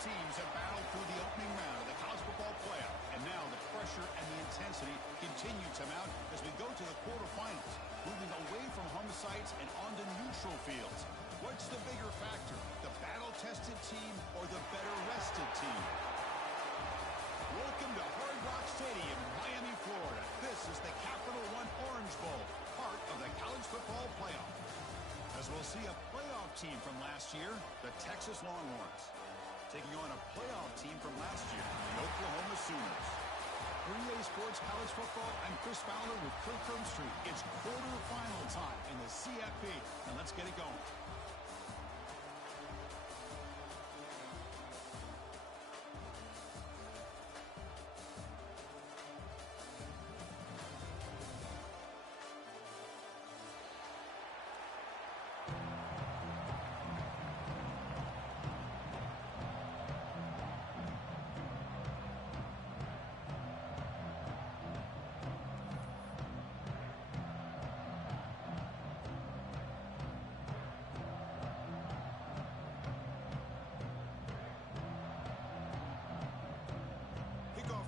teams have battled through the opening round of the college football playoff, and now the pressure and the intensity continue to mount as we go to the quarterfinals, moving away from home sites and onto neutral fields. What's the bigger factor, the battle-tested team or the better-rested team? Welcome to Hard Rock Stadium in Miami, Florida. This is the Capital One Orange Bowl, part of the college football playoff. As we'll see a playoff team from last year, the Texas Longhorns, taking on a playoff team from last year, the Oklahoma Sooners. For EA Sports College Football, I'm Chris Fowler with Kirk Herbstreit. It's quarterfinal time in the CFP, and let's get it going.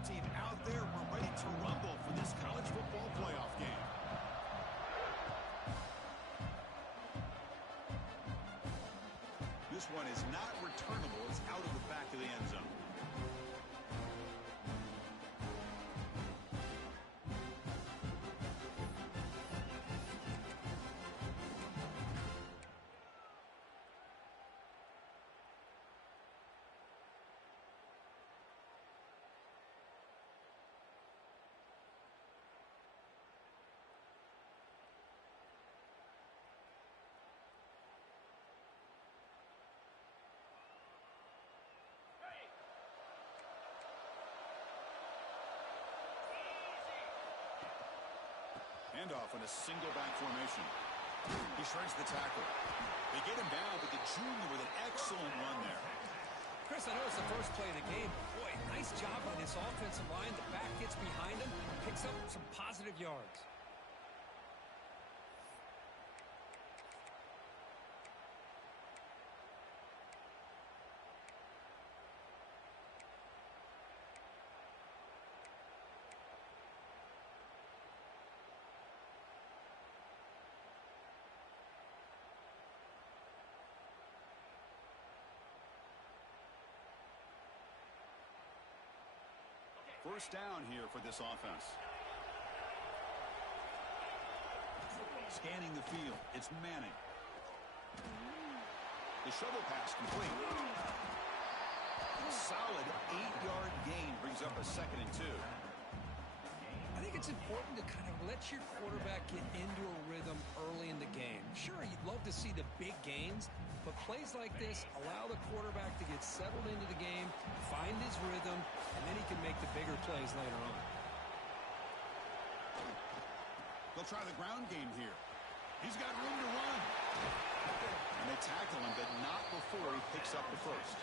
Team out there, we're ready to rumble for this college football playoff game. This one is not returnable. It's out of the back of the end zone. Handoff in a single back formation. He shreds the tackle. They get him down, but the junior with an excellent run there. Chris, I know it's the first play of the game. Boy, nice job on this offensive line. The back gets behind him, picks up some positive yards. First down here for this offense. Scanning the field, it's Manning. The shovel pass complete. Solid 8-yard gain brings up a 2nd and 2. I think it's important to kind of let your quarterback get into a rhythm early in the game. Sure, you'd love to see the big gains, but plays like this allow the quarterback to get settled into the game, find his rhythm, and then he can make the bigger plays later on. They'll try the ground game here. He's got room to run. And they tackle him, but not before he picks up the first.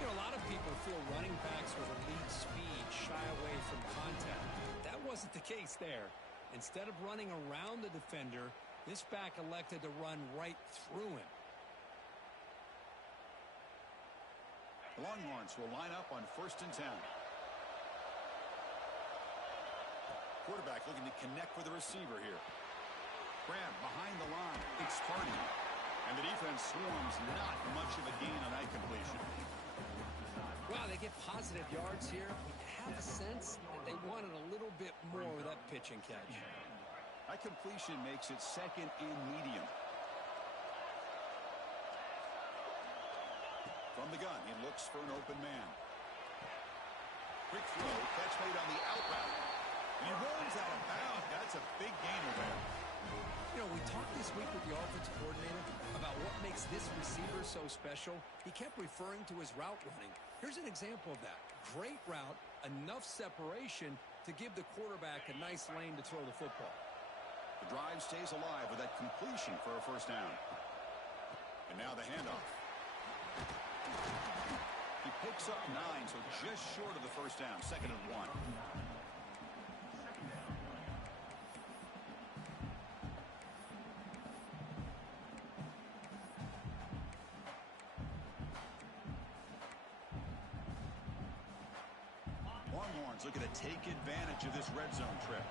You know, a lot of people feel running backs with elite speed shy away from contact. That wasn't the case there. Instead of running around the defender, this back elected to run right through him. The Longhorns will line up on 1st and 10. Quarterback looking to connect with the receiver here. Grab behind the line. It's Hardy. And the defense swarms not much of a gain on that completion. Wow, they get positive yards here. I have a sense that they wanted a little bit more with that pitch and catch. That completion makes it 2nd and medium. From the gun, he looks for an open man. Quick throw, catch made on the out route. And he runs out of bounds. That's a big gainer there. You know, we talked this week with the offensive coordinator about what makes this receiver so special. He kept referring to his route running. Here's an example of that. Great route, enough separation to give the quarterback a nice lane to throw the football. The drive stays alive with that completion for a 1st down. And now the handoff. He picks up 9, so just short of the 1st down, 2nd and 1. Longhorns looking to take advantage of this red zone trip.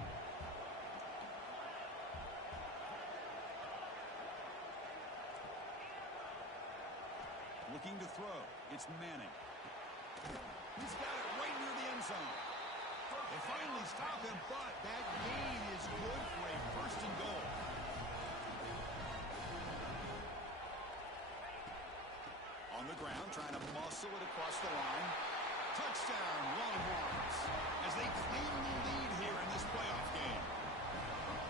Looking to throw. It's Manning. He's got it right near the end zone. They finally stop him, but that gain is good for a first and goal. On the ground, trying to muscle it across the line. Touchdown, Longhorns, as they claim the lead here in this playoff game.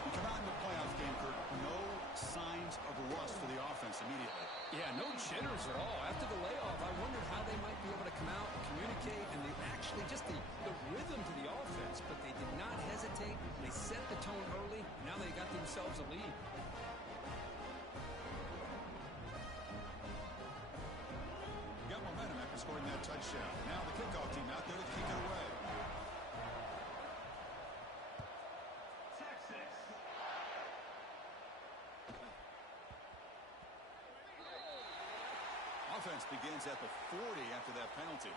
We come out in the playoff game, Kurt. No signs of rust for the offense immediately. Yeah, no jitters at all. After the layoff, I wondered how they might be able to come out and communicate, and they actually just the rhythm to the offense, but they did not hesitate. They set the tone early. Now they got themselves a lead. Got momentum after scoring that touchdown. Now the kickoff team out there to kick it away. Offense begins at the 40 after that penalty.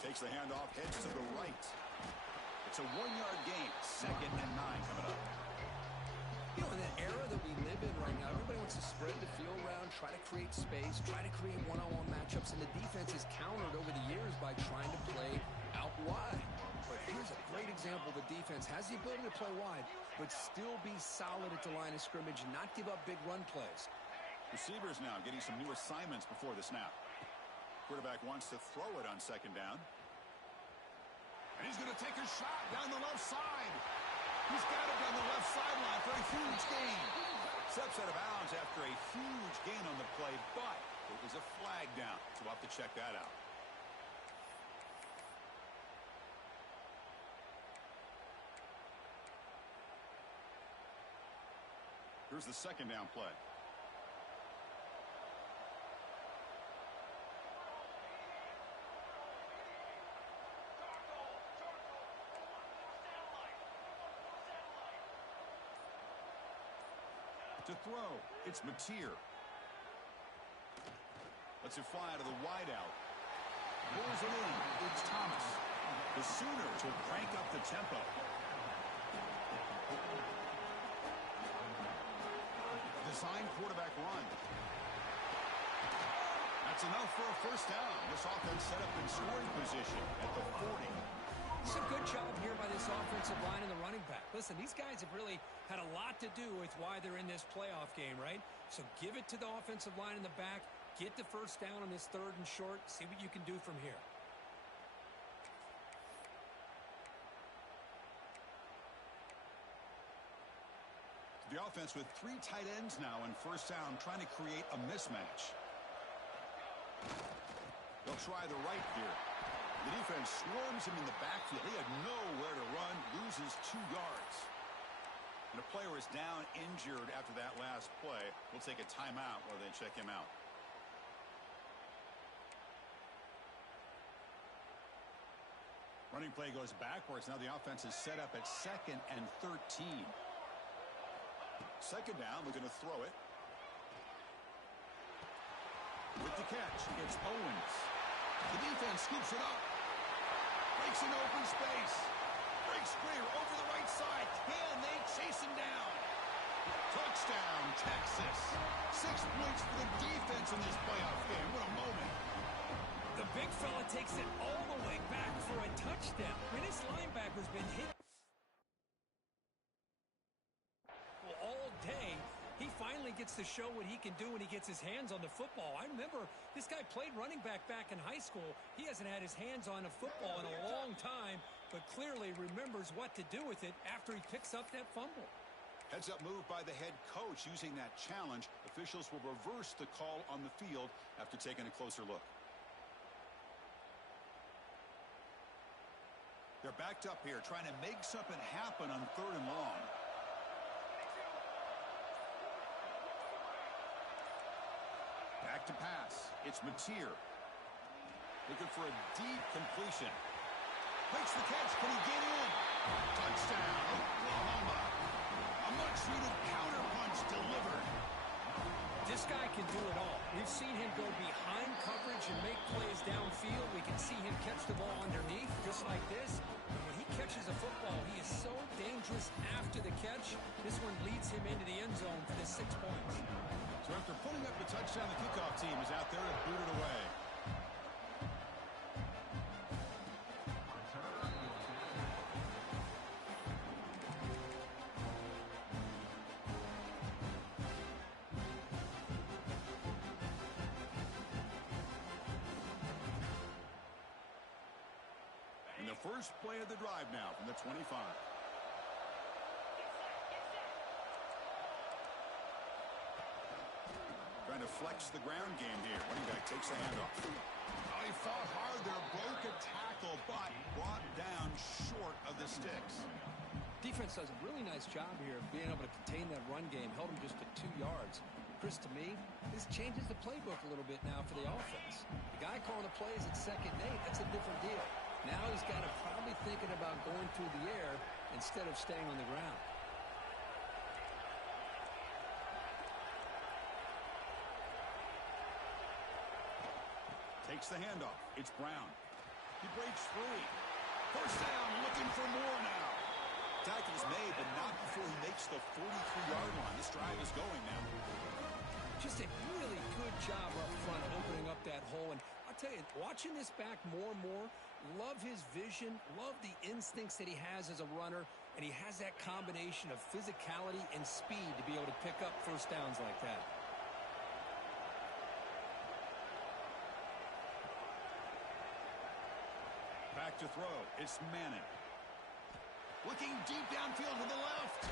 Takes the handoff, heads to the right. It's a 1-yard gain. 2nd and 9 coming up. You know, in the era that we live in right now, everybody wants to spread the field around, try to create space, try to create one-on-one matchups, and the defense is countered over the years by trying to play out wide. But here's a great example. The defense has the ability to play wide, but still be solid at the line of scrimmage and not give up big run plays. Receivers now getting some new assignments before the snap. Quarterback wants to throw it on 2nd down. And he's going to take a shot down the left side. He's got it down the left sideline for a huge gain. Steps out of bounds after a huge gain on the play, but it was a flag down, so we'll have to check that out. Here's the 2nd down play. To throw, it's Mateer. Lets it fly out of the wideout. Pulls it in, it's Thomas. The Sooners will crank up the tempo. Design quarterback run. That's enough for a first down. This offense set up in scoring position at the 40. It's a good job here by this offensive line and the running back. Listen, these guys have really had a lot to do with why they're in this playoff game, right? So give it to the offensive line in the back. Get the first down on this 3rd and short. See what you can do from here. The offense with 3 tight ends now in first down, trying to create a mismatch. They'll try the right here. The defense swarms him in the backfield. He had nowhere to run, loses 2 yards. And a player is down injured after that last play. We'll take a timeout while they check him out. Running play goes backwards. Now the offense is set up at 2nd and 13. 2nd down, looking to throw it. With the catch, it's Owens. The defense scoops it up. Breaks an open space. Breaks clear over the right side. Can they chase him down? Touchdown, Texas. 6 points for the defense in this playoff game. What a moment. The big fella takes it all the way back for a touchdown. I mean, this linebacker's been hit all day. He finally gets to show what he can do when he gets his hands on the football. I remember this guy played running back in high school. He hasn't had his hands on a football in a long time, but clearly remembers what to do with it after he picks up that fumble. Heads-up move by the head coach using that challenge. Officials will reverse the call on the field after taking a closer look. They're backed up here, trying to make something happen on 3rd and long. back to pass. It's Mateer. Looking for a deep completion. Makes the catch. Can he get in? Touchdown, Oklahoma. A much-needed counter-punch delivered. This guy can do it all. We've seen him go behind coverage and make plays downfield. We can see him catch the ball underneath, just like this. And when he catches a football, he is so dangerous after the catch. This one leads him into the end zone for the 6 points. So after putting up the touchdown, the kickoff team is out there to boot it away. And the first play of the drive now from the 25. Trying to flex the ground game here. Running back takes the handoff. Oh, he fought hard there, broke a tackle, but brought down short of the sticks. Defense does a really nice job here of being able to contain that run game. Held him just to 2 yards. Chris, to me, this changes the playbook a little bit now for the offense. The guy calling the plays at 2nd and 8, that's a different deal. Now he's got to probably thinking about going through the air instead of staying on the ground. Takes the handoff. It's Brown. He breaks free. First down, looking for more now. Tackle is made, but not before he makes the 43-yard line. This drive is going now. Just a really good job up front opening up that hole. And I'll tell you, watching this back more and more, love his vision, love the instincts that he has as a runner, and he has that combination of physicality and speed to be able to pick up first downs like that. Back to throw. It's Manning. Looking deep downfield to the left.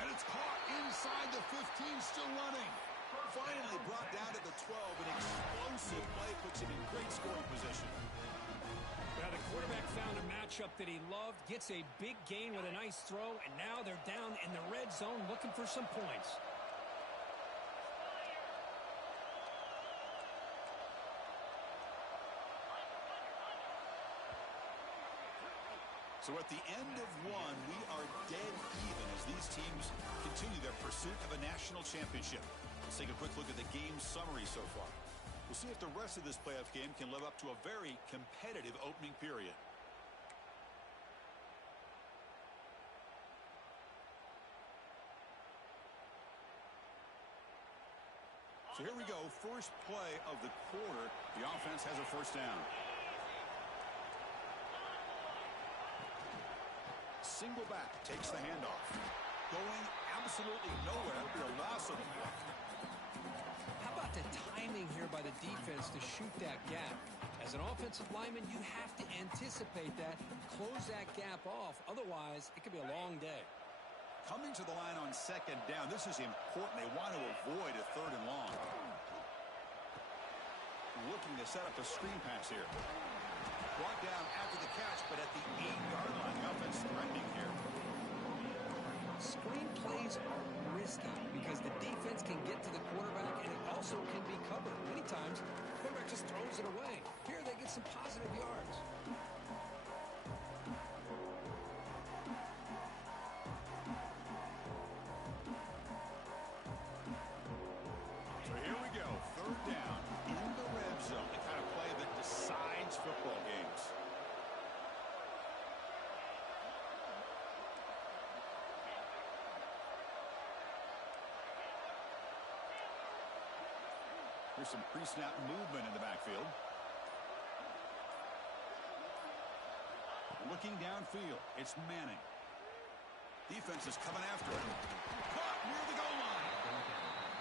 And it's caught inside the 15, still running. Finally brought down to the 12. An explosive play puts him in great scoring position. Well, the quarterback found a matchup that he loved, gets a big gain with a nice throw, and now they're down in the red zone looking for some points. So at the end of one, we are dead even as these teams continue their pursuit of a national championship. Let's take a quick look at the game summary so far. We'll see if the rest of this playoff game can live up to a very competitive opening period. So here we go, first play of the quarter. The offense has a first down. Single back, takes the handoff. Going absolutely nowhere. That'll be a loss on the play. How about the timing here by the defense to shoot that gap? As an offensive lineman, you have to anticipate that, close that gap off. Otherwise, it could be a long day. Coming to the line on second down, this is important. They want to avoid a third and long. Looking to set up a screen pass here. Brought down after the catch, but at the 8-yard line, the offense threatening here. Screen plays are risky because the defense can get to the quarterback and it also can be covered. Many times, the quarterback just throws it away. Here they get some positive yards. So here we go, third down in the red zone. The kind of play that decides football games. There's some pre-snap movement in the backfield. Looking downfield, it's Manning. Defense is coming after him. Caught near the goal line.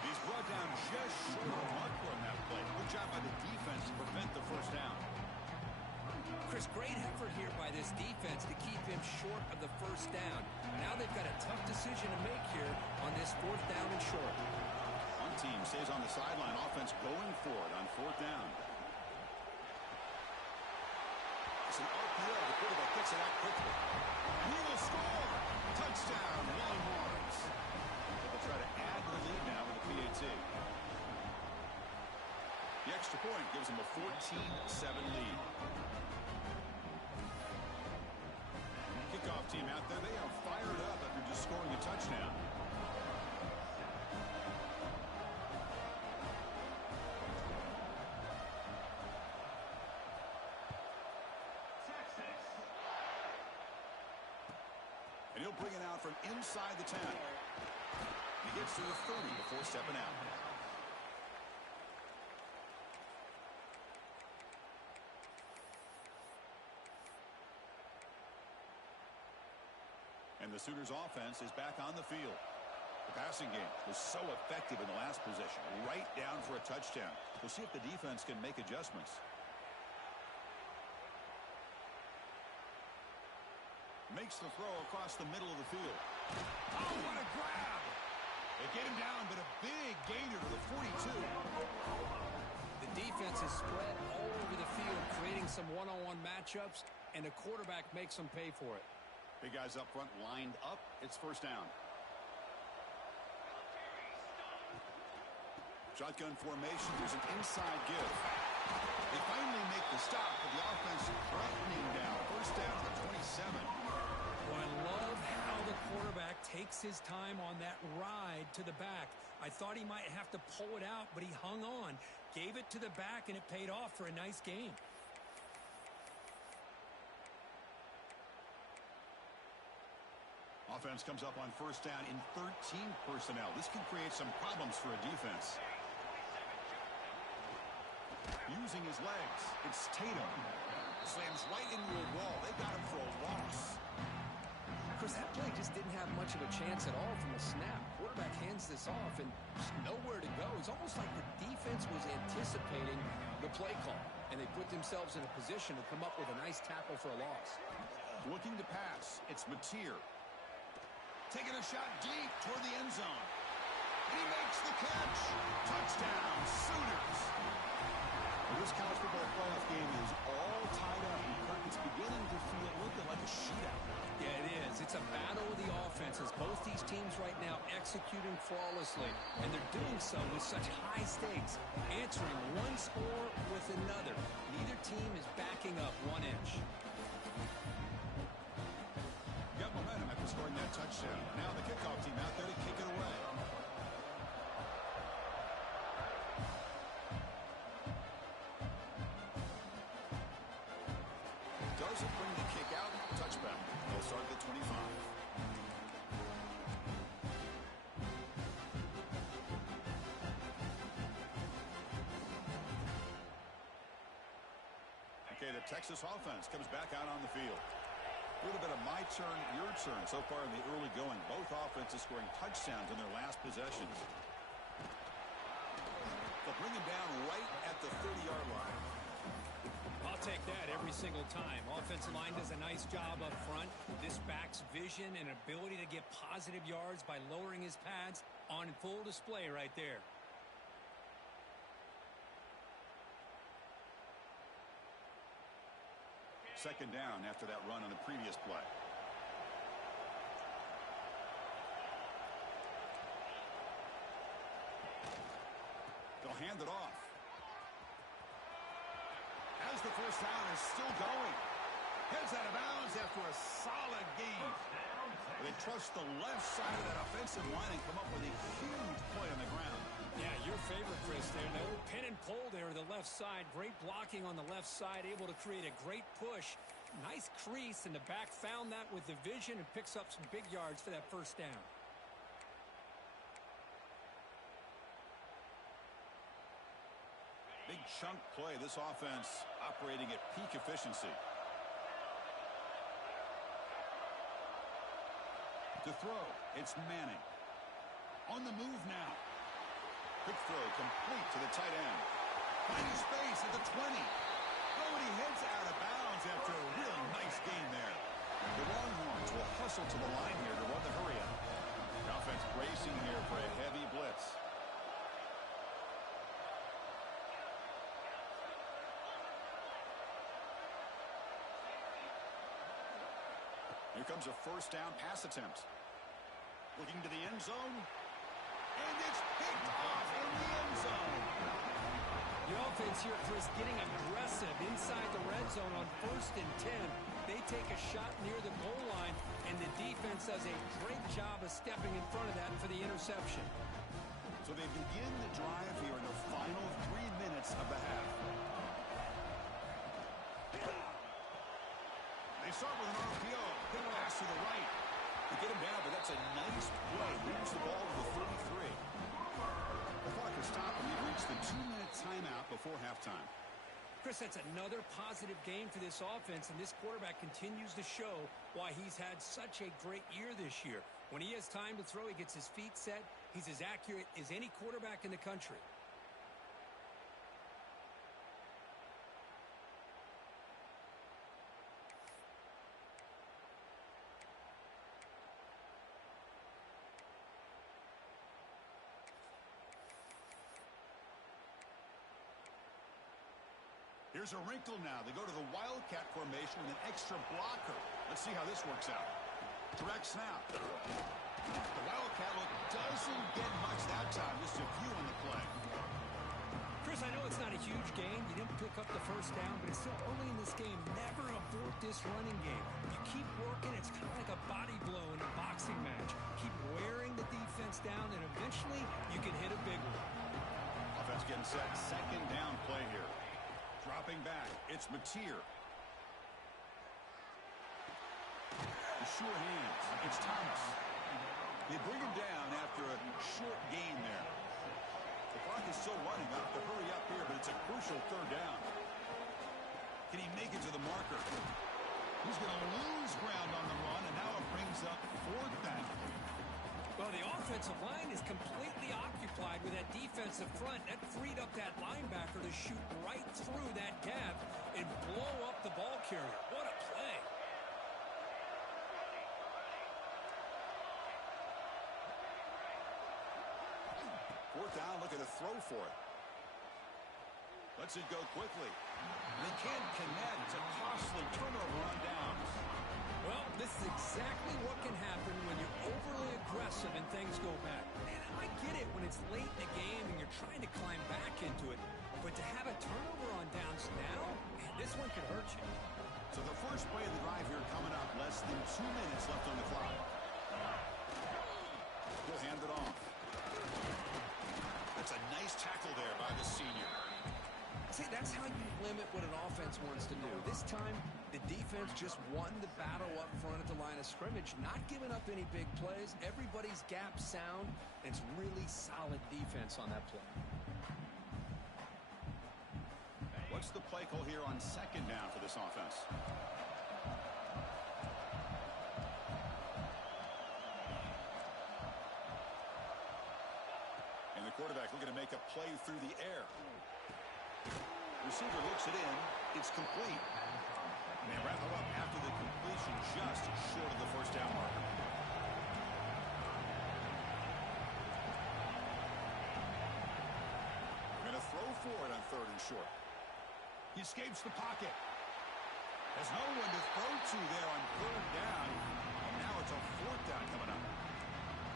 He's brought down just short of marker on that play. Good job by the defense to prevent the first down. Chris, great effort here by this defense to keep him short of the first down. Now they've got a tough decision to make here on this fourth down and short. One team stays on the sideline. Offense going for it on fourth down. It's an RPO. The quarterback gets it out quickly. And he will score. Touchdown, Longhorns. They'll try to add to the lead now with the PAT. The extra point gives them a 14-7 lead. Kickoff team out there, they are fired up after just scoring a touchdown. And he'll bring it out from inside the 10. He gets to the 30 before stepping out. And the Sooners offense is back on the field. The passing game was so effective in the last possession, right down for a touchdown. We'll see if the defense can make adjustments. Makes the throw across the middle of the field. Oh, what a grab! They get him down, but a big gainer to the 42. The defense is spread all over the field, creating some one-on-one matchups, and the quarterback makes them pay for it. Big guys up front lined up. It's first down. Shotgun formation. There's an inside give. They finally make the stop, but the offense threatening down. First down to the 27. Well, I love how the quarterback takes his time on that ride to the back. I thought he might have to pull it out, but he hung on, gave it to the back, and it paid off for a nice game. Offense comes up on first down in 13 personnel. This can create some problems for a defense. Using his legs, it's Tatum. Slams right into a wall. They got him for a loss. Chris, that play just didn't have much of a chance at all from the snap. Quarterback hands this off and just nowhere to go. It's almost like the defense was anticipating the play call, and they put themselves in a position to come up with a nice tackle for a loss. Looking to pass, it's Mateer. Taking a shot deep toward the end zone. He makes the catch. Touchdown, Sooners. Well, this college football playoff game is all tied up. It's beginning to feel a little bit like a shootout. Yeah, it is. It's a battle of the offenses. Both these teams right now executing flawlessly, and they're doing so with such high stakes, answering one score with another. Neither team is backing up 1 inch. Got momentum after scoring that touchdown. Now the kickoff team out there to kick it away. Doesn't bring the kick out. Touchback. They'll start at the 25. Okay, the Texas offense comes back out on the field. A little bit of my turn, your turn so far in the early going. Both offenses scoring touchdowns in their last possessions. They'll bring him down right at the 30-yard line. I'll take that every single time. Offensive line does a nice job up front. This back's vision and ability to get positive yards by lowering his pads on full display right there. Second down after that run on the previous play. They'll hand it off. As the first down is still going. Heads out of bounds after a solid gain. They trust the left side of that offensive line and come up with a huge play on the ground. Yeah, your favorite, Chris, there. No pin and pull there to the left side. Great blocking on the left side, able to create a great push. Nice crease, and the back found that with the vision and picks up some big yards for that first down. Big chunk play. This offense operating at peak efficiency. To throw, it's Manning. On the move now. Quick throw complete to the tight end. Finding space at the 20. Oh, and he heads out of bounds after a real nice gain there. The Longhorns will hustle to the line here to run the hurry up. The offense bracing here for a heavy blitz. Here comes a first down pass attempt. Looking to the end zone. And it's picked off in the end zone. The offense here, Chris, getting aggressive inside the red zone on 1st and 10. They take a shot near the goal line, and the defense does a great job of stepping in front of that for the interception. So they begin the drive here in the final 3 minutes of the half. They start with an RPO. Big pass to the right. They get him down, but that's a nice play. Moves the ball to the 33. The clock is stopped, and we've reached the 2-minute timeout before halftime. Chris, that's another positive game for this offense, and this quarterback continues to show why he's had such a great year this year. When he has time to throw, he gets his feet set. He's as accurate as any quarterback in the country. Here's a wrinkle now. They go to the Wildcat formation with an extra blocker. Let's see how this works out. Direct snap. The Wildcat look doesn't get much that time. Just a few on the play. Chris, I know it's not a huge gain. You didn't pick up the first down, but it's still early in this game. Never abort this running game. You keep working. It's kind of like a body blow in a boxing match. Keep wearing the defense down, and eventually you can hit a big one. Offense getting set. Second down play here. Dropping back, it's Mateer. The sure hands, it's Thomas. They bring him down after a short gain there. The clock is still running. Up to hurry up here, but it's a crucial third down. Can he make it to the marker? He's going to lose ground on the run, and now it brings up 4th down. Well, the offensive line is completely occupied with that defensive front. That freed up that linebacker to shoot right through that gap and blow up the ball carrier. What a play. Fourth down, look at a throw for it. Lets it go quickly. They can't connect. It's a costly turnover on downs. Well, this is exactly what can happen when you're overly aggressive and things go bad. And I get it when it's late in the game and you're trying to climb back into it. But to have a turnover on downs now, man, this one could hurt you. So the first play of the drive here coming up. Less than 2 minutes left on the clock. He'll hand it off. That's a nice tackle there by the senior. See, that's how you limit what an offense wants to do. This time, the defense just won the battle up front at the line of scrimmage, not giving up any big plays. Everybody's gap sound, and it's really solid defense on that play. What's the play call here on second down for this offense? And the quarterback looking to make a play through the air. Receiver looks it in. It's complete. And they wrap it up after the completion, just short of the first down marker. We're going to throw for it on 3rd and short. He escapes the pocket. There's no one to throw to there on 3rd down. And now it's a 4th down coming up.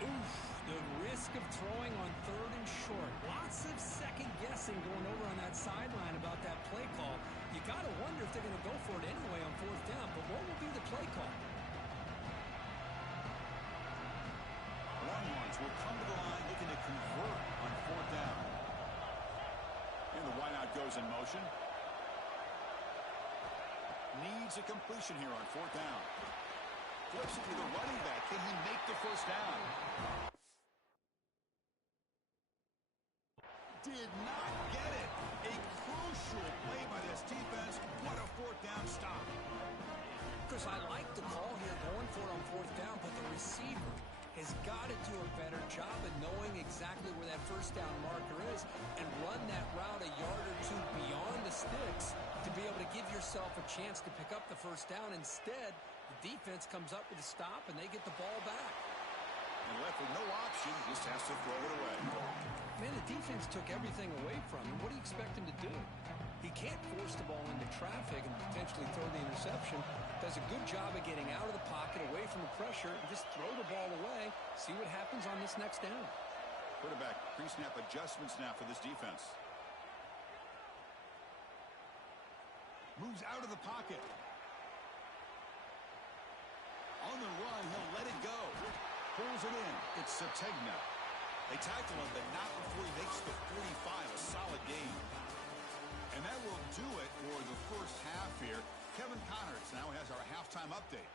Oof, the risk of throwing on 3rd and short. Lots of second guessing going over on that sideline about that play call. You got to wonder if they're going to go for it anyway on 4th down, but what will be the play call? Longhorns will come to the line looking to convert on 4th down. And the wideout goes in motion. Needs a completion here on 4th down. Flips it to the running back. Can he make the first down? Did not get it. A crucial play by this defense. What a 4th down stop. Chris, I like the call here going for it on 4th down, but the receiver has got to do a better job of knowing exactly where that first down marker is and run that route a yard or two beyond the sticks to be able to give yourself a chance to pick up the first down. Instead, the defense comes up with a stop and they get the ball back. And left with no option, just has to throw it away. Man, the defense took everything away from him. What do you expect him to do? He can't force the ball into traffic and potentially throw the interception. Does a good job of getting out of the pocket, away from the pressure, and just throw the ball away. See what happens on this next down. Quarterback pre-snap adjustments now for this defense. Moves out of the pocket. On the run, he'll let it go. Pulls it in. It's Sategna. They tackle him, but not before he makes the 45. A solid gain. And that will do it for the first half here. Kevin Connors now has our halftime update.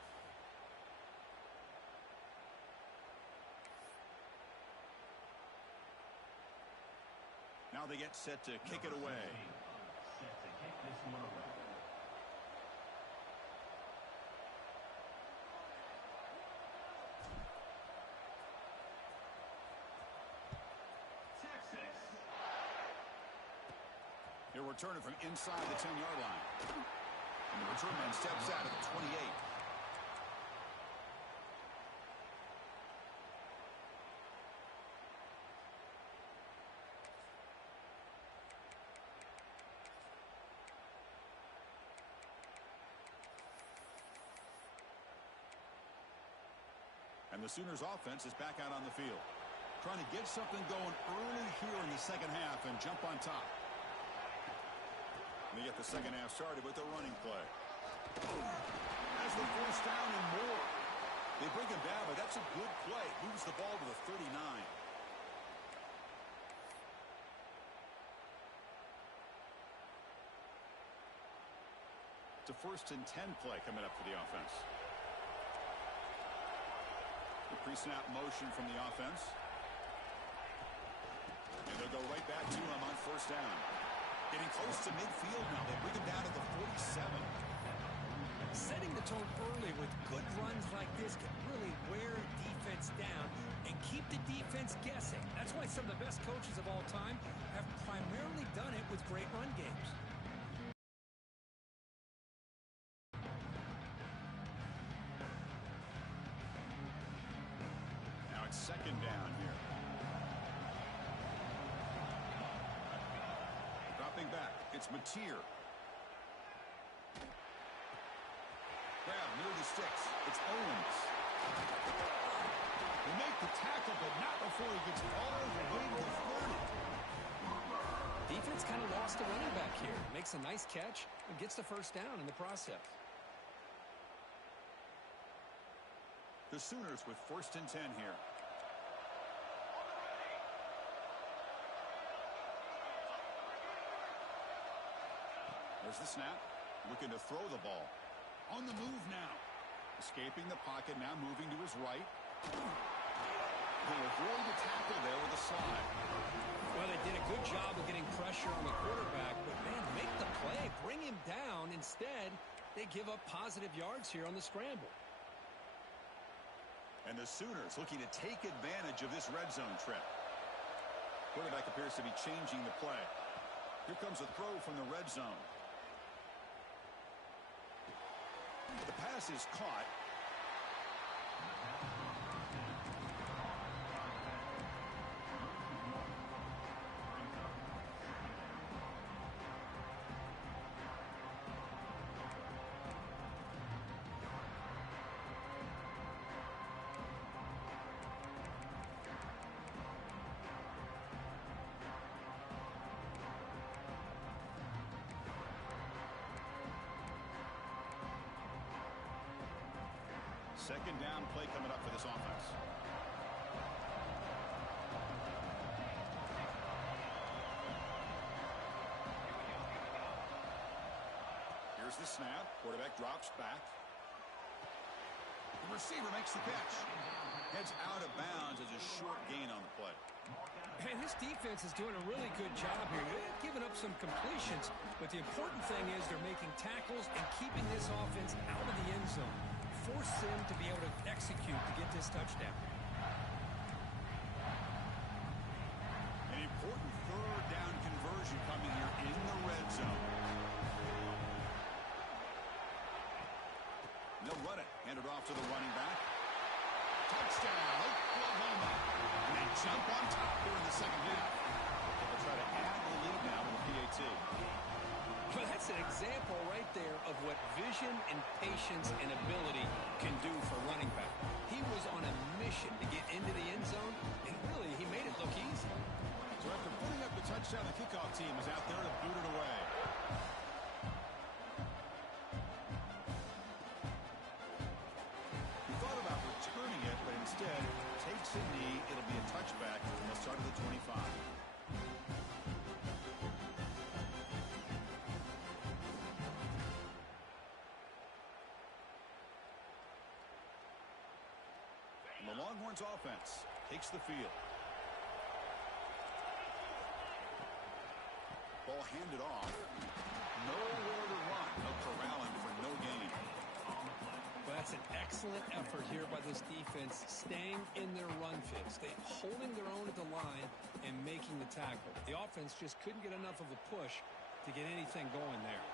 Now they get set to kick it away. Set to kick this one away. He'll return it from inside the 10-yard line. And the return man steps out at the 28. And the Sooners offense is back out on the field. Trying to get something going early here in the second half and jump on top. They get the second half started with a running play. Has the first down and more. They bring him down, but that's a good play. Moves the ball to the 39. It's a 1st and 10 play coming up for the offense. The pre-snap motion from the offense. And they'll go right back to him on 1st down. Getting close to midfield now. They bring him down to the 47. Setting the tone early with good runs like this can really wear defense down and keep the defense guessing. That's why some of the best coaches of all time have primarily done it with great run games. Now it's 2nd down here. Back. It's Mateer. Grab near the sticks. It's Owens. They make the tackle, but not before he gets all the way to the 30. Defense kind of lost a running back here. Makes a nice catch and gets the 1st down in the process. The Sooners with 1st and 10 here. There's the snap. Looking to throw the ball. On the move now. Escaping the pocket, now moving to his right. He'll avoid the tackle there with a slide. Well, they did a good job of getting pressure on the quarterback, but, man, make the play, bring him down. Instead, they give up positive yards here on the scramble. And the Sooners looking to take advantage of this red zone trip. Quarterback appears to be changing the play. Here comes a throw from the red zone. The pass is caught. Second down play coming up for this offense. Here's the snap. Quarterback drops back. The receiver makes the catch. Heads out of bounds as a short gain on the play. And this defense is doing a really good job here. They're giving up some completions, but the important thing is they're making tackles and keeping this offense out of the end zone. Force them to be able to execute to get this touchdown. An important 3rd down conversion coming here in the red zone. They'll run it. Hand it off to the running back. Touchdown, Oklahoma. And they jump on top here in the second half. They'll try to add the lead now to the PAT. Well, that's an example right there of what vision and patience and ability can do for running back. He was on a mission to get into the end zone, and really, he made it look easy. So after putting up the touchdown, the kickoff team is out there to boot it away. takes a knee. It'll be a touchback. And they'll start at the 25. And the Longhorns offense takes the field. Ball handed off. Nowhere to run. They'll corral him for no gain. Well, that's an excellent effort here by this defense, staying in their run fix. They holding their own at the line and making the tackle. The offense just couldn't get enough of a push to get anything going there.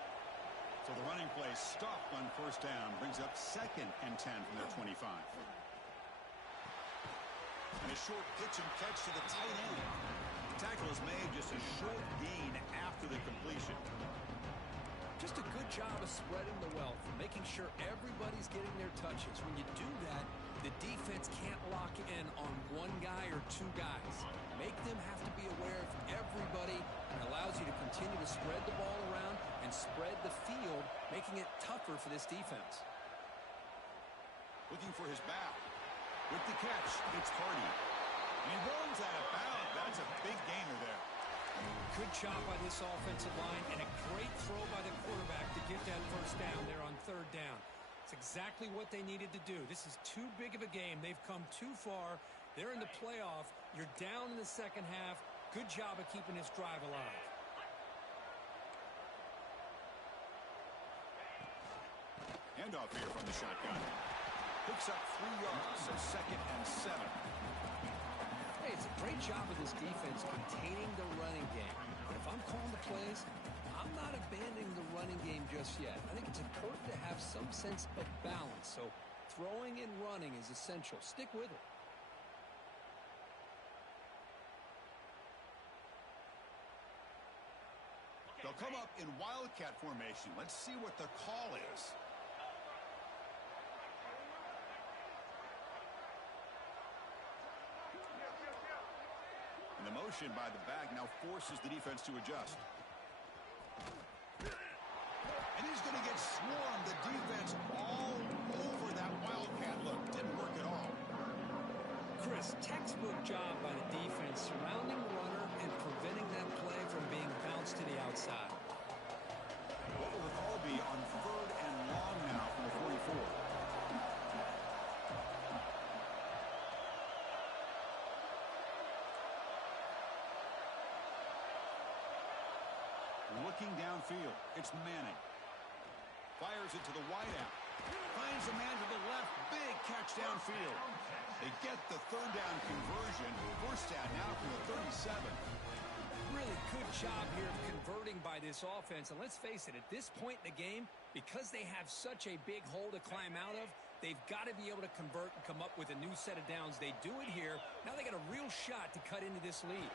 So the running play stopped on first down, brings up 2nd and 10 from their 25. And a short pitch and catch to the tight end. The tackle is made, just a short gain after the completion. Just a good job of spreading the wealth, making sure everybody's getting their touches. When you do that, the defense can't lock in on one guy or two guys. Make them have to be aware of everybody, and allows you to continue to spread the ball around and spread the field, making it tougher for this defense. Looking for his back. With the catch, it's Hardy. And he runs out of bounds. That's a big gainer there. Good job by this offensive line, and a great throw by the quarterback to get that first down there on 3rd down. It's exactly what they needed to do. This is too big of a game. They've come too far. They're in the playoff. You're down in the second half. Good job of keeping this drive alive. Handoff here from the shotgun. Picks up 3 yards, so 2nd and 7. Hey, it's a great job of this defense containing the running game. But if I'm calling the plays, I'm not abandoning the running game just yet. I think it's important to have some sense of balance. So throwing and running is essential. Stick with it. They'll come up in Wildcat formation. Let's see what the call is. And the motion by the back now forces the defense to adjust. And he's going to get swarmed. The defense all over that Wildcat look. Didn't work at all. Chris, textbook job by the defense surrounding the runner and preventing that play from being bounced to the outside. What will the call be on 3rd and long now from the 44? Looking downfield, it's Manning. Fires it to the wideout. Finds a man to the left. Big catch downfield. They get the 3rd down conversion. First down now from the 37. Really good job here of converting by this offense. And let's face it, at this point in the game, because they have such a big hole to climb out of, they've got to be able to convert and come up with a new set of downs. They do it here. Now they got a real shot to cut into this lead.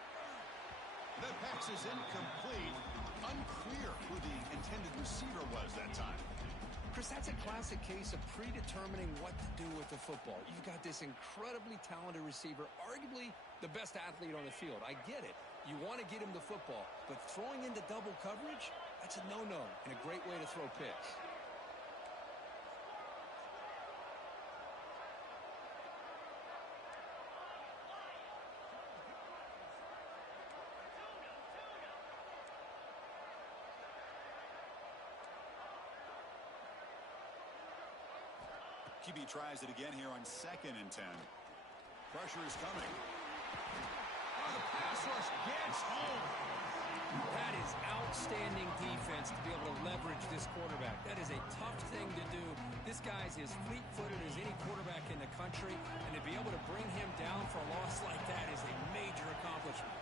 That pass is incomplete. Unclear who the intended receiver was that time. Chris, that's a classic case of predetermining what to do with the football. You've got this incredibly talented receiver, arguably the best athlete on the field. I get it. You want to get him the football, but throwing into double coverage, that's a no-no and a great way to throw picks. QB tries it again here on 2nd and 10. Pressure is coming. Oh, the pass rush gets home. That is outstanding defense to be able to leverage this quarterback. That is a tough thing to do. This guy's as fleet-footed as any quarterback in the country, and to be able to bring him down for a loss like that is a major accomplishment.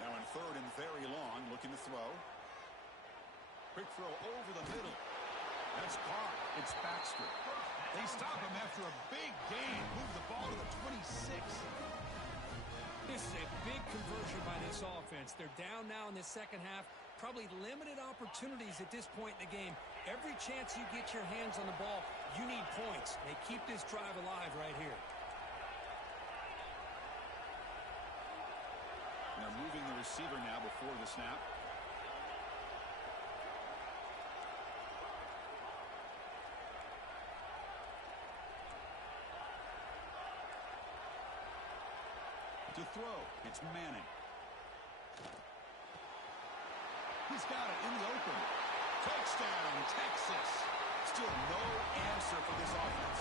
Now on 3rd and very long, looking to throw. Quick throw over the middle. That's caught. It's Baxter. They stop him after a big gain. Move the ball to the 26. This is a big conversion by this offense. They're down now in the second half. Probably limited opportunities at this point in the game. Every chance you get your hands on the ball, you need points. They keep this drive alive right here. They're moving the receiver now before the snap. throw. It's Manning. He's got it in the open. Touchdown, Texas. Still no answer for this offense.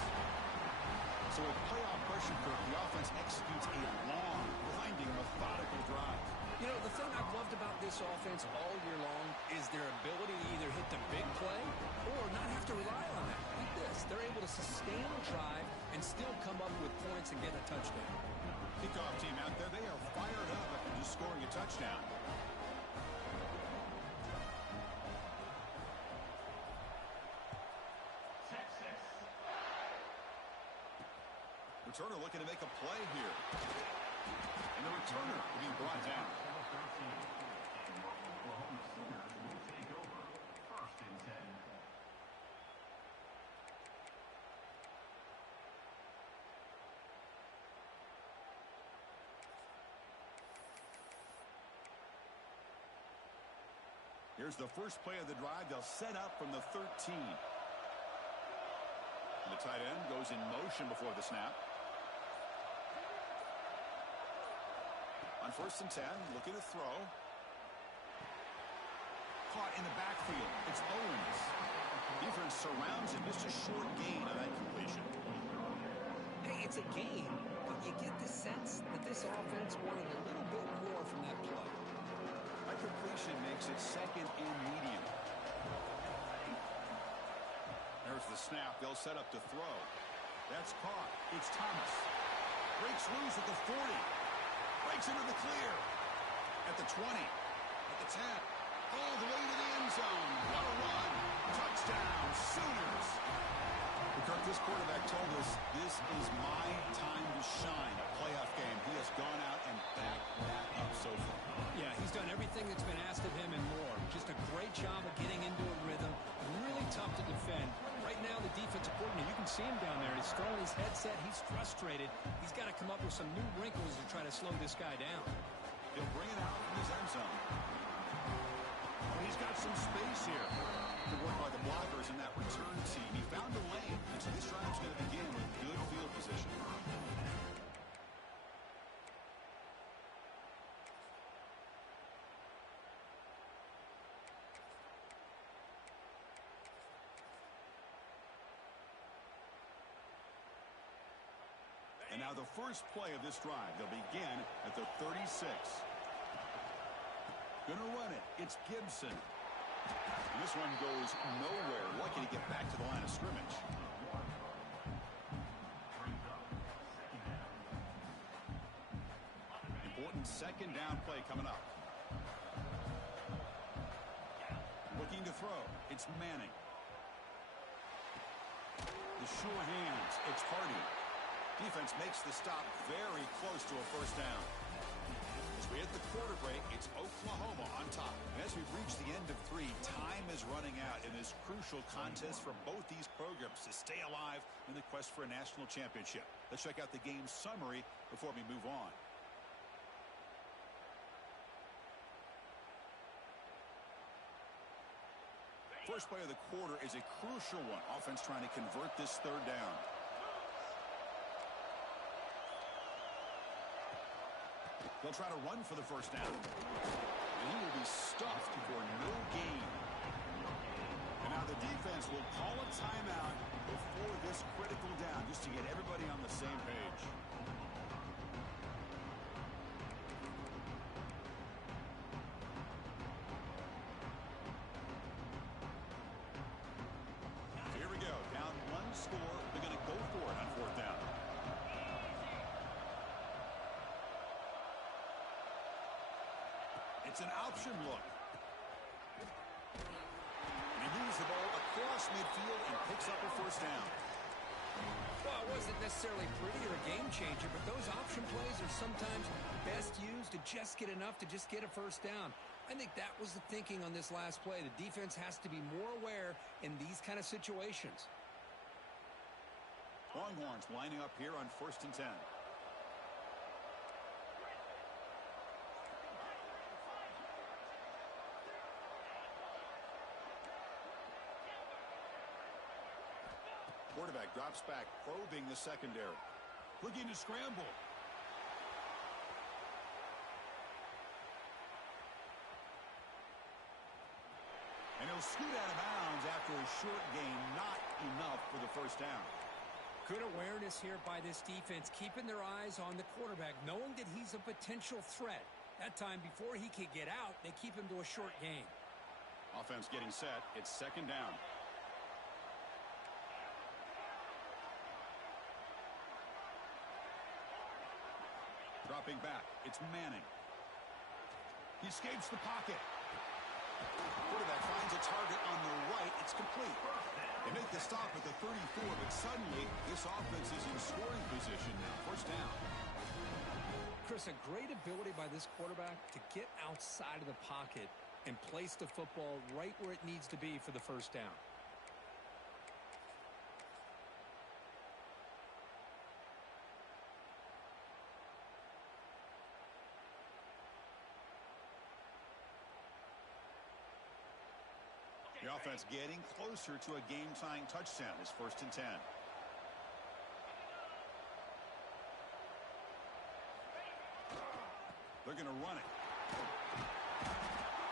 So with playoff pressure curve, the offense executes a long, blinding, methodical drive. You know, the thing I've loved about this offense all year long is their ability to either hit the big play or not have to rely on that. Like this, they're able to sustain a drive and still come up with points and get a touchdown. Kickoff team out there, they are fired up after just scoring a touchdown. Returner looking to make a play here. And the returner will be brought down. Here's the first play of the drive. They'll set up from the 13. And the tight end goes in motion before the snap. On 1st and 10, looking to throw. Caught in the backfield. It's Owens. Defense surrounds him. Just a short gain on that completion. Hey, it's a game, but you get the sense that this offense wanted a little bit more from that play. That completion makes it 2nd and medium. There's the snap. They'll set up to throw. That's caught. It's Thomas. Breaks loose at the 40. Breaks into the clear. At the 20. At the 10. All the way to the end zone. What a run. Touchdown, Sooners. Kirk, this quarterback told us this is my time to shine. A playoff game. He has gone out and backed that up so far. Yeah, he's done everything that's been asked of him and more. Just a great job of getting into a rhythm. Really tough to defend. Right now, the defensive coordinator, you can see him down there. He's throwing his headset. He's frustrated. He's got to come up with some new wrinkles to try to slow this guy down. He'll bring it out from his end zone. Oh, he's got some space here. Good work by the blockers in that return team. He found a lane, and so this drive's going to begin with good field position. And now the first play of this drive. They'll begin at the 36. Gonna run it. It's Gibson. And this one goes nowhere. Lucky to get back to the line of scrimmage. Important 2nd down play coming up. Looking to throw. It's Manning. The sure hands. It's Hardy. Defense makes the stop very close to a 1st down. As we hit the quarter break, it's Oklahoma on top. And as we've reached the end of 3, time is running out in this crucial contest for both these programs to stay alive in the quest for a national championship. Let's check out the game summary before we move on. First play of the quarter is a crucial one. Offense trying to convert this 3rd down. They'll try to run for the 1st down. And he will be stuffed for no gain. And now the defense will call a timeout before this critical down just to get everybody on the same page. Here we go. Down 1 score. They're going to go for it on 4th down. It's an option look. And he moves the ball across midfield and picks up a 1st down. Well, it wasn't necessarily pretty or a game changer, but those option plays are sometimes best used to just get enough to just get a 1st down. I think that was the thinking on this last play. The defense has to be more aware in these kind of situations. Longhorns lining up here on 1st and 10. Quarterback drops back, probing the secondary. Looking to scramble. And he'll scoot out of bounds after a short gain, not enough for the first down. Good awareness here by this defense, keeping their eyes on the quarterback, knowing that he's a potential threat. That time, before he could get out, they keep him to a short gain. Offense getting set. It's second down. Dropping back. It's Manning. He escapes the pocket. Quarterback finds a target on the right. It's complete. They make the stop at the 34, but suddenly this offense is in scoring position now. First down. Chris, a great ability by this quarterback to get outside of the pocket and place the football right where it needs to be for the first down. The offense getting closer to a game-tying touchdown. It's first and 10. They're going to run it.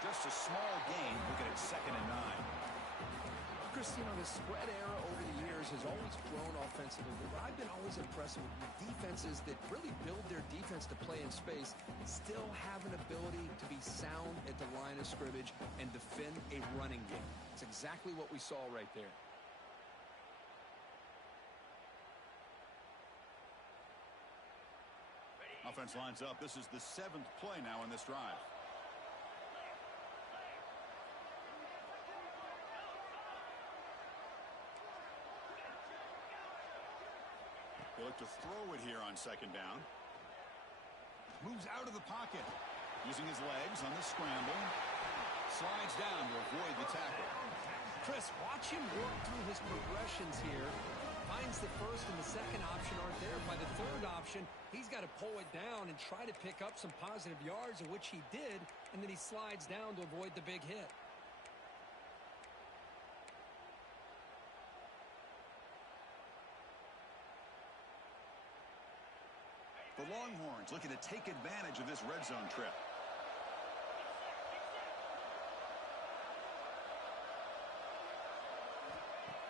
Just a small gain. Looking at second and 9. Chris, the spread era over the years has always grown offensively, but I've been always impressed with the defenses that really build their defense to play in space, still have an ability to be sound at the line of scrimmage and defend a running game. It's exactly what we saw right there. Offense lines up. This is the 7th play now in this drive. They look to throw it here on second down. Moves out of the pocket. Using his legs on the scramble. Slides down to avoid the tackle. Chris, watch him work through his progressions here. Finds the first and the second option aren't there. By the third option, he's got to pull it down and try to pick up some positive yards, of which he did, and then he slides down to avoid the big hit. The Longhorns looking to take advantage of this red zone trip.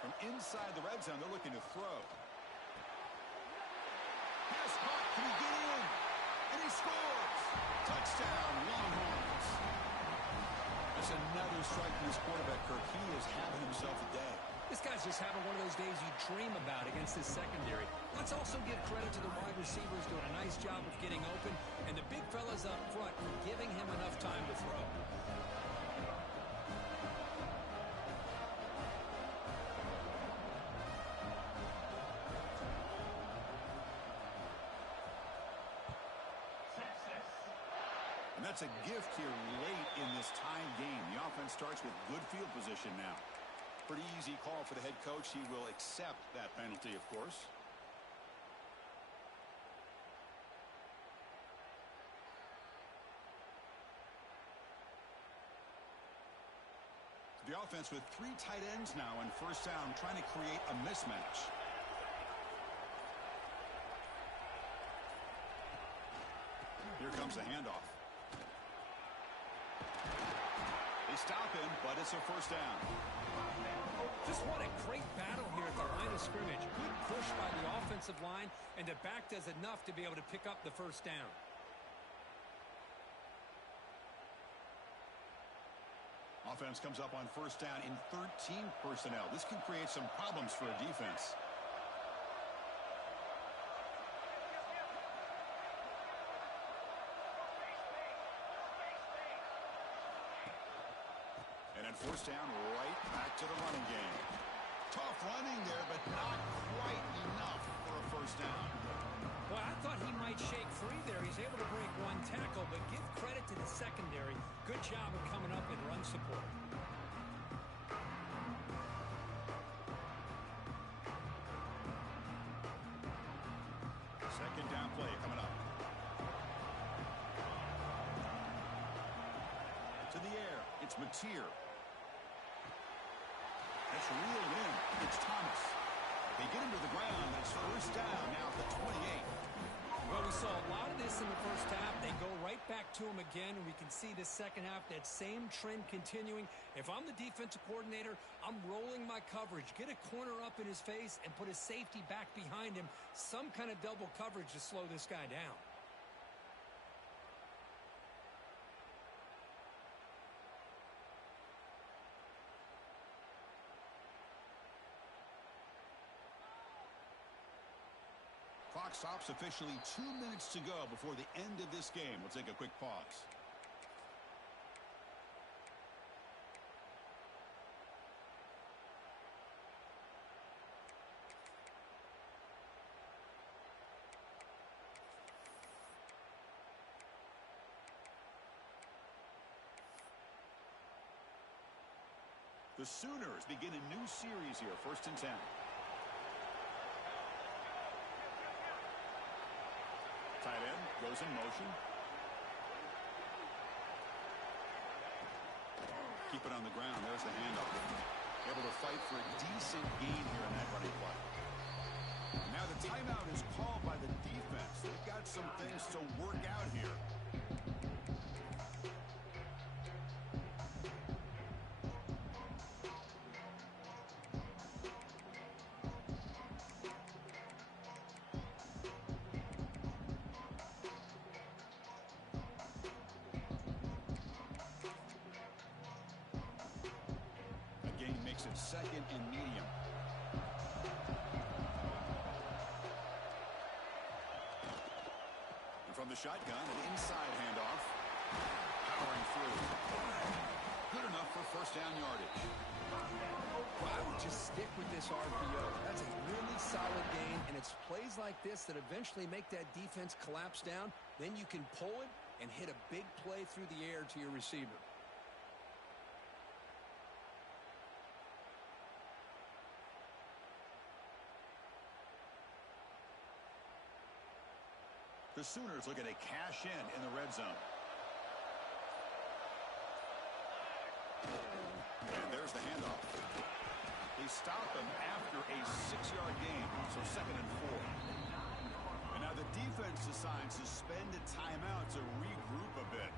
From inside the red zone, they're looking to throw. Pass caught. Can he get in? And he scores. Touchdown, Longhorns. That's another strike from his quarterback, Kirk. He is having himself a day. This guy's just having one of those days you dream about against this secondary. Let's also give credit to the wide receivers doing a nice job of getting open, and the big fellas up front for giving him enough time to throw. And that's a gift here late in this tied game. The offense starts with good field position now. Pretty easy call for the head coach. He will accept that penalty, of course. The offense with 3 tight ends now on first down, trying to create a mismatch. Here comes the handoff. They stop him, but it's a first down. Just what a great battle here at the line of scrimmage. Good push by the offensive line, and the back does enough to be able to pick up the first down. Offense comes up on first down in 13 personnel. This can create some problems for a defense. And then first down, right back to the running game. Tough running there, but not quite enough for a first down. Well, I thought he might shake free there. He's able to break one tackle, but give credit to the secondary. Good job of coming up in run support. Second down play coming up. To the air, it's Mateer. That's reeled in. It's Thomas. They get him to the ground. It's first down now at the 28. Well, we saw a lot of this in the first half. They go right back to him again, and we can see the second half, that same trend continuing. If I'm the defensive coordinator, I'm rolling my coverage. Get a corner up in his face and put his safety back behind him. Some kind of double coverage to slow this guy down. Clock stops officially 2 minutes to go before the end of this game. We'll take a quick pause. The Sooners begin a new series here, 1st and 10. Tight end goes in motion. Keep it on the ground. There's the handoff. Able to fight for a decent gain here in that running play. Now the timeout is called by the defense. They've got some things to work out here. Makes it 2nd and medium. And from the shotgun, an inside handoff. Powering through. Good enough for 1st down yardage. Well, I would just stick with this RPO. That's a really solid game, and it's plays like this that eventually make that defense collapse down. Then you can pull it and hit a big play through the air to your receiver. The Sooners looking to cash in the red zone. And there's the handoff. They stop him after a 6-yard gain, so 2nd and 4. And now the defense decides to spend a timeout to regroup a bit.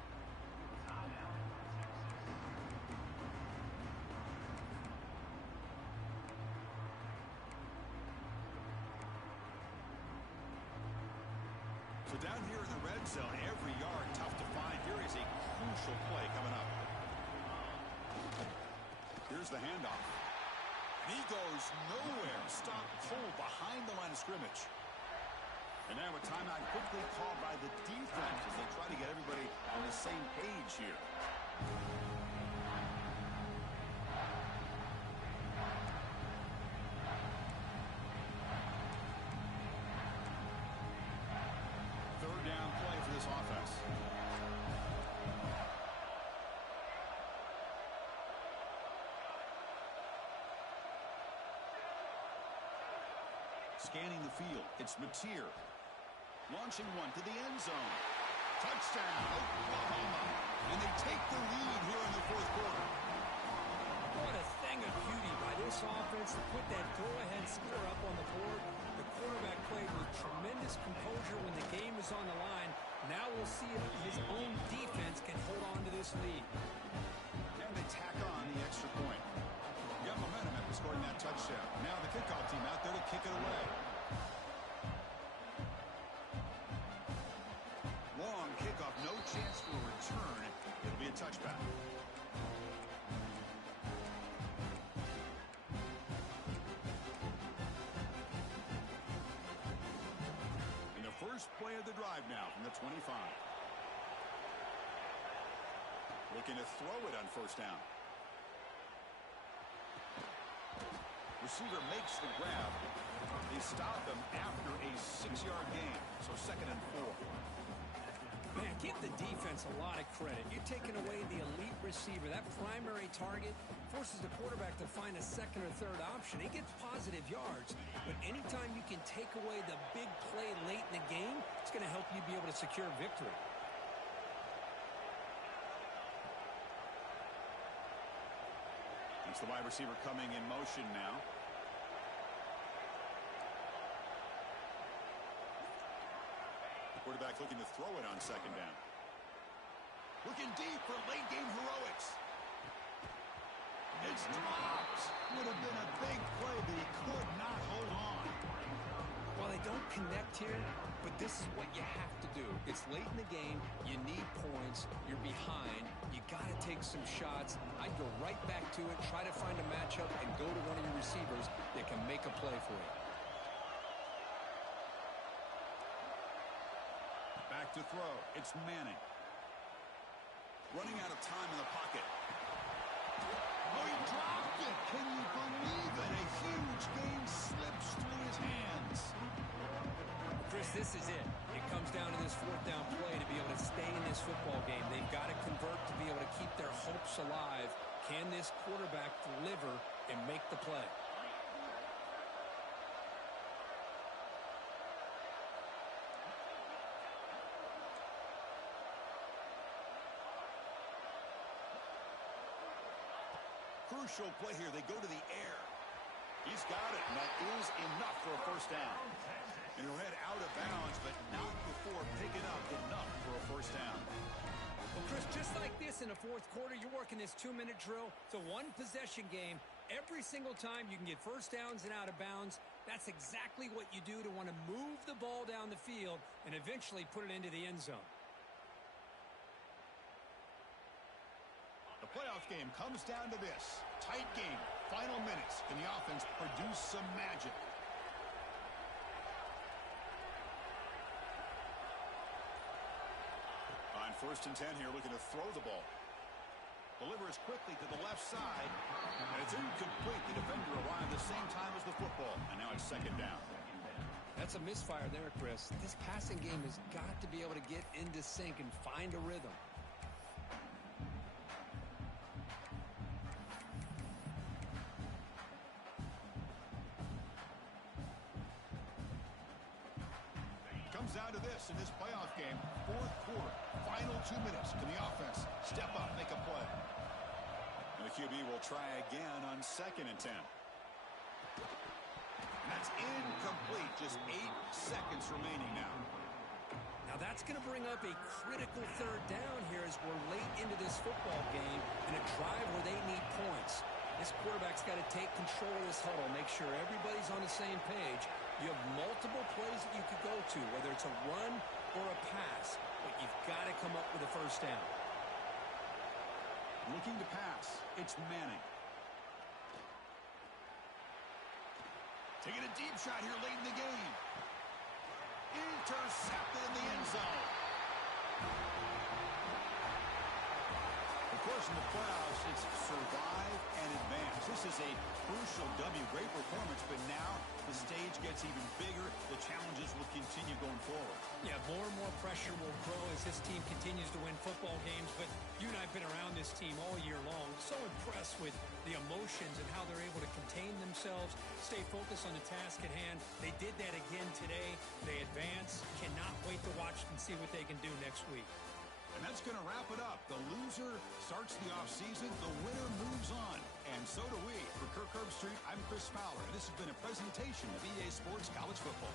So down here in the red zone, every yard tough to find. Here is a crucial play coming up. Here's the handoff. And he goes nowhere. Stop cold behind the line of scrimmage. And now a timeout quickly called by the defense as they try to get everybody on the same page here. Down play for this offense. Scanning the field, it's Mateer. Launching one to the end zone. Touchdown, Oklahoma. And they take the lead here in the 4th quarter. What a thing of beauty by this offense to put that go-ahead score up on the board. The quarterback played with tremendous composure when the game was on the line. Now we'll see if his own defense can hold on to this lead. And they tack on the extra point. Got momentum after scoring that touchdown. Now the kickoff team out there to kick it away. Long kickoff, no chance for a return. It'll be a touchback. First play of the drive now from the 25. Looking to throw it on 1st down. Receiver makes the grab. They stop him after a 6-yard gain, so 2nd and 4. Man, give the defense a lot of credit. You're taking away the elite receiver. That primary target forces the quarterback to find a 2nd or 3rd option. He gets positive yards. But anytime you can take away the big play late in the game, it's going to help you be able to secure victory. It's the wide receiver coming in motion now. quarterback looking to throw it on second down. Looking deep for late game heroics. It's dropped. Would have been a big play, but he could not hold on. Well, they don't connect here, but this is what you have to do. It's late in the game. You need points. You're behind. You got to take some shots. I'd go right back to it, try to find a matchup, and go to one of your receivers that can make a play for you. Back to throw. It's Manning. Running out of time in the pocket. Oh, he dropped it. Can you believe it? A huge game slips through his hands. Chris, this is it. It comes down to this fourth down play to be able to stay in this football game. They've got to convert to be able to keep their hopes alive. Can this quarterback deliver and make the play? Crucial play here. They go to the air. He's got it, and that is enough for a first down. And he'll head out of bounds, but not before picking up enough for a first down. Well, Chris, just like this in the fourth quarter, you're working this 2-minute drill. It's a one-possession game. Every single time you can get first downs and out of bounds, that's exactly what you do to want to move the ball down the field and eventually put it into the end zone. The playoff game comes down to this. Tight game. Final minutes. Can the offense produce some magic? On 1st and 10 here, looking to throw the ball. Delivers quickly to the left side. And it's incomplete. The defender arrived the same time as the football. And now it's second down. That's a misfire there, Chris. This passing game has got to be able to get into sync and find a rhythm. Down to this in this playoff game. Fourth quarter. Final 2 minutes. Can the offense step up, make a play? And the QB will try again on 2nd and 10. That's incomplete. Just 8 seconds remaining now. Now that's going to bring up a critical third down here as we're late into this football game in a drive where they need points. This quarterback's got to take control of this huddle, make sure everybody's on the same page. You have multiple plays that you could go to, whether it's a run or a pass, but you've got to come up with a first down. Looking to pass. It's Manning. Taking a deep shot here late in the game. Intercepted in the end zone. Of course, in the playoffs, it's survive and advance. This is a crucial W. Great performance, but now the stage gets even bigger. The challenges will continue going forward. Yeah, more and more pressure will grow as this team continues to win football games, but you and I have been around this team all year long. So impressed with the emotions and how they're able to contain themselves, stay focused on the task at hand. They did that again today. They advance. Cannot wait to watch and see what they can do next week. And that's going to wrap it up. The loser starts the offseason. The winner moves on. And so do we. For Kirk Herbstreit, I'm Chris Fowler. This has been a presentation of EA Sports College Football.